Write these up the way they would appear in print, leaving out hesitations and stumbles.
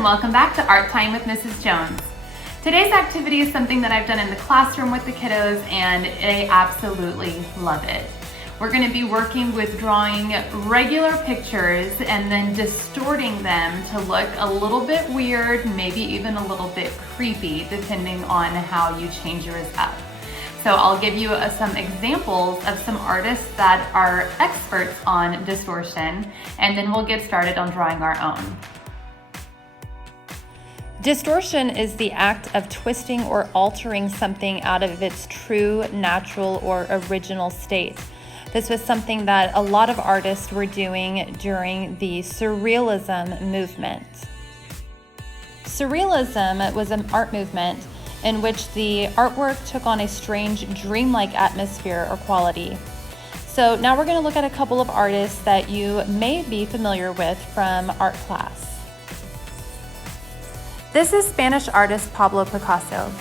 and welcome back to Art Time with Mrs. Jones. Today's activity is something that I've done in the classroom with the kiddos and they absolutely love it. We're going to be working with drawing regular pictures and then distorting them to look a little bit weird, maybe even a little bit creepy, depending on how you change yours up. So I'll give you some examples of some artists that are experts on distortion, and then we'll get started on drawing our own. Distortion is the act of twisting or altering something out of its true, natural, or original state. This was something that a lot of artists were doing during the Surrealism movement. Surrealism was an art movement in which the artwork took on a strange, dreamlike atmosphere or quality. So now we're going to look at a couple of artists that you may be familiar with from art class. This is Spanish artist Pablo Picasso.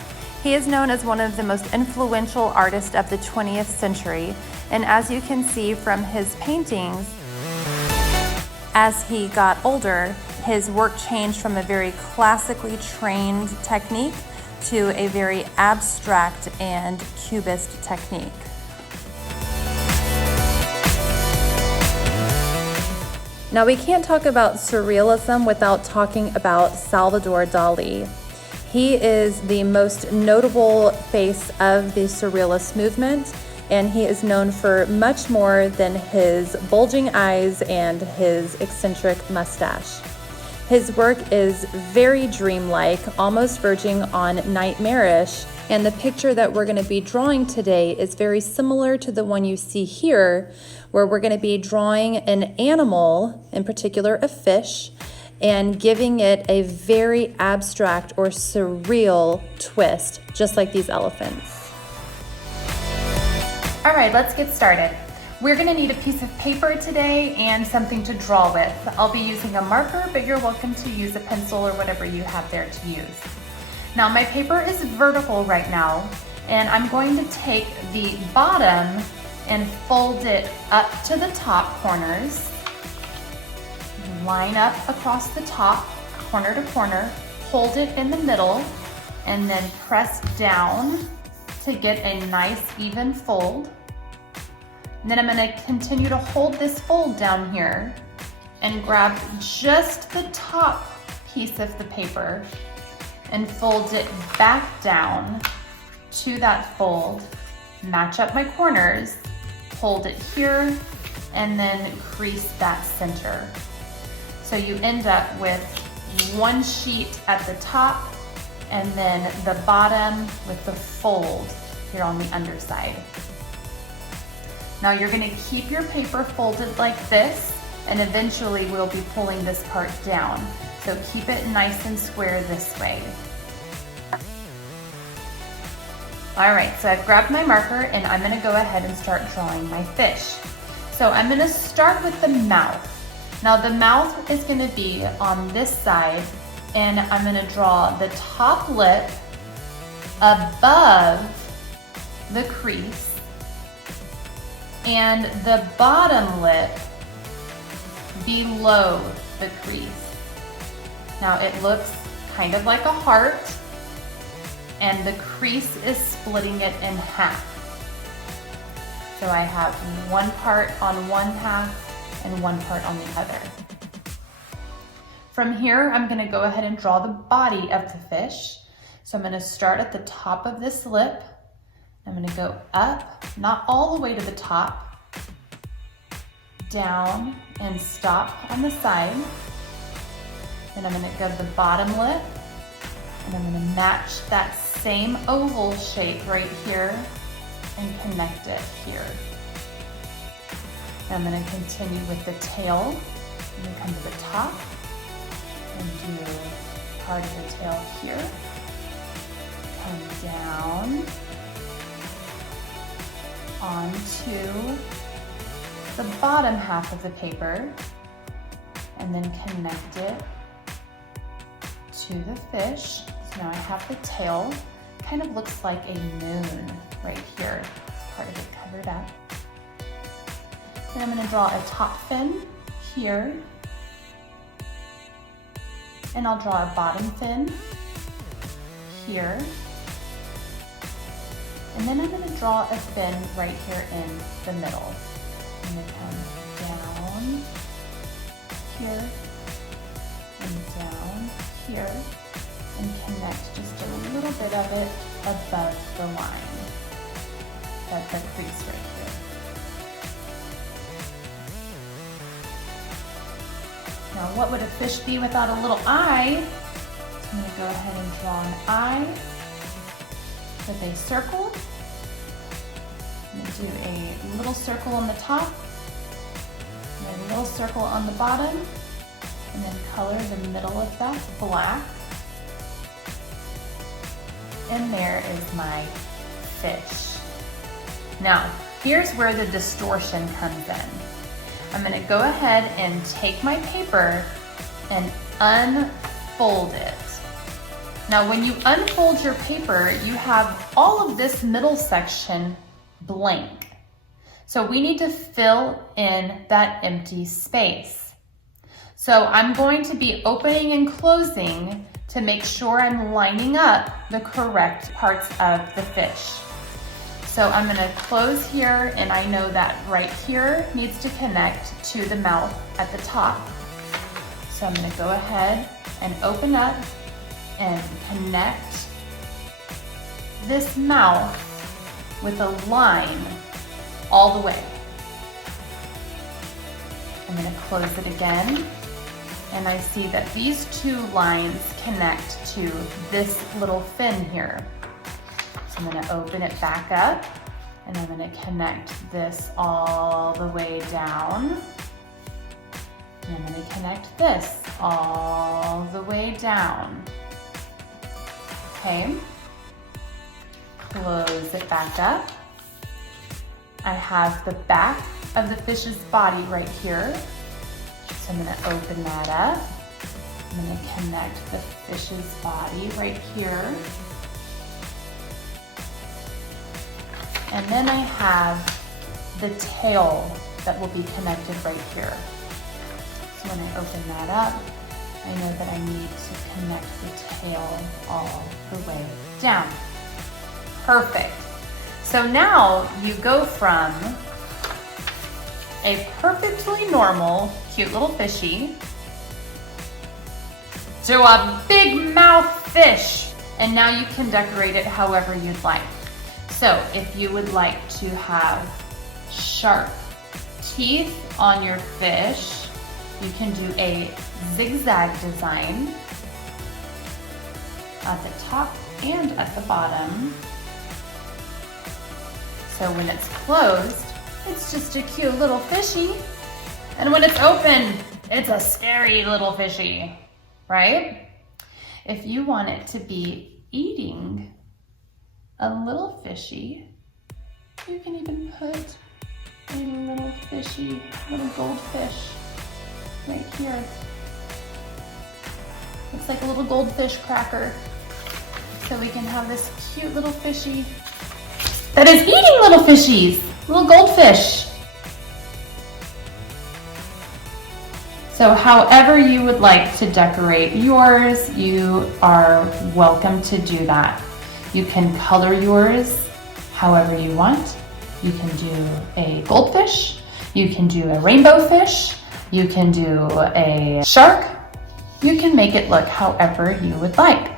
He is known as one of the most influential artists of the 20th century, and as you can see from his paintings, as he got older, his work changed from a very classically trained technique to a very abstract and cubist technique. Now we can't talk about surrealism without talking about Salvador Dali. He is the most notable face of the surrealist movement, and he is known for much more than his bulging eyes and his eccentric mustache. His work is very dreamlike, almost verging on nightmarish, and the picture that we're going to be drawing today is very similar to the one you see here, where we're going to be drawing an animal, in particular a fish, and giving it a very abstract or surreal twist, just like these elephants. All right, let's get started. We're going to need a piece of paper today and something to draw with. I'll be using a marker, but you're welcome to use a pencil or whatever you have there to use. Now my paper is vertical right now, and I'm going to take the bottom and fold it up to the top corners, line up across the top, corner to corner, hold it in the middle, and then press down to get a nice even fold. And then I'm going to continue to hold this fold down here and grab just the top piece of the paper and fold it back down to that fold, match up my corners, hold it here, and then crease that center. So you end up with one sheet at the top and then the bottom with the fold here on the underside. Now you're going to keep your paper folded like this, and eventually we'll be pulling this part down. So keep it nice and square this way. All right, so I've grabbed my marker and I'm going to go ahead and start drawing my fish. So I'm going to start with the mouth. Now the mouth is going to be on this side, and I'm going to draw the top lip above the crease and the bottom lip below the crease. Now it looks kind of like a heart, and the crease is splitting it in half. So I have one part on one half and one part on the other. From here, I'm going to go ahead and draw the body of the fish. So I'm going to start at the top of this lip. I'm going to go up, not all the way to the top, down and stop on the side. Then I'm going to go to the bottom lip, and I'm going to match that same oval shape right here and connect it here. And I'm going to continue with the tail. I'm going to come to the top and do part of the tail here. Come down onto the bottom half of the paper and then connect it to the fish. So now I have the tail. Kind of looks like a moon right here. Part of it covered up. Then I'm going to draw a top fin here And I'll draw a bottom fin here. And then I'm gonna draw a fin right here in the middle. I'm gonna come down here and down here and connect just a little bit of it above the line. That's the crease right here. Now what would a fish be without a little eye? So I'm gonna go ahead and draw an eye with a circle. I'm gonna do a little circle on the top, and a little circle on the bottom, and then color the middle of that black. And there is my fish. Now, here's where the distortion comes in. I'm gonna go ahead and take my paper and unfold it. Now, when you unfold your paper, you have all of this middle section blank. So we need to fill in that empty space. So I'm going to be opening and closing to make sure I'm lining up the correct parts of the fish. So I'm gonna close here, and I know that right here needs to connect to the mouth at the top. So I'm gonna go ahead and open up and connect this mouth with a line all the way. I'm gonna close it again, and I see that these two lines connect to this little fin here. So I'm gonna open it back up, and I'm gonna connect this all the way down. And I'm gonna connect this all the way down. Okay, close it back up. I have the back of the fish's body right here. So I'm gonna open that up. I'm gonna connect the fish's body right here. And then I have the tail that will be connected right here. So when I open that up, I know that I need to connect the tail all the way down. Perfect. So now you go from a perfectly normal, cute little fishy to a big mouth fish. And now you can decorate it however you'd like. So if you would like to have sharp teeth on your fish, you can do a zigzag design at the top and at the bottom. So when it's closed, it's just a cute little fishy. And when it's open, it's a scary little fishy, right? If you want it to be eating a little fishy, you can even put a little fishy, little goldfish right here. Looks like a little goldfish cracker. So we can have this cute little fishy that is eating little fishies, little goldfish. So however you would like to decorate yours, you are welcome to do that. You can color yours however you want. You can do a goldfish, you can do a rainbow fish, you can do a shark. You can make it look however you would like.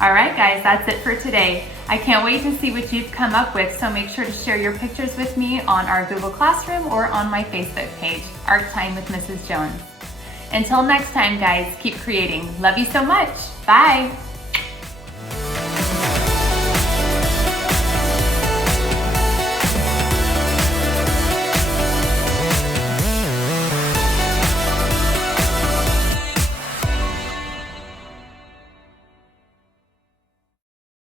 All right, guys, that's it for today. I can't wait to see what you've come up with, so make sure to share your pictures with me on our Google Classroom or on my Facebook page, Art Time with Mrs. Jones. Until next time, guys, keep creating. Love you so much. Bye.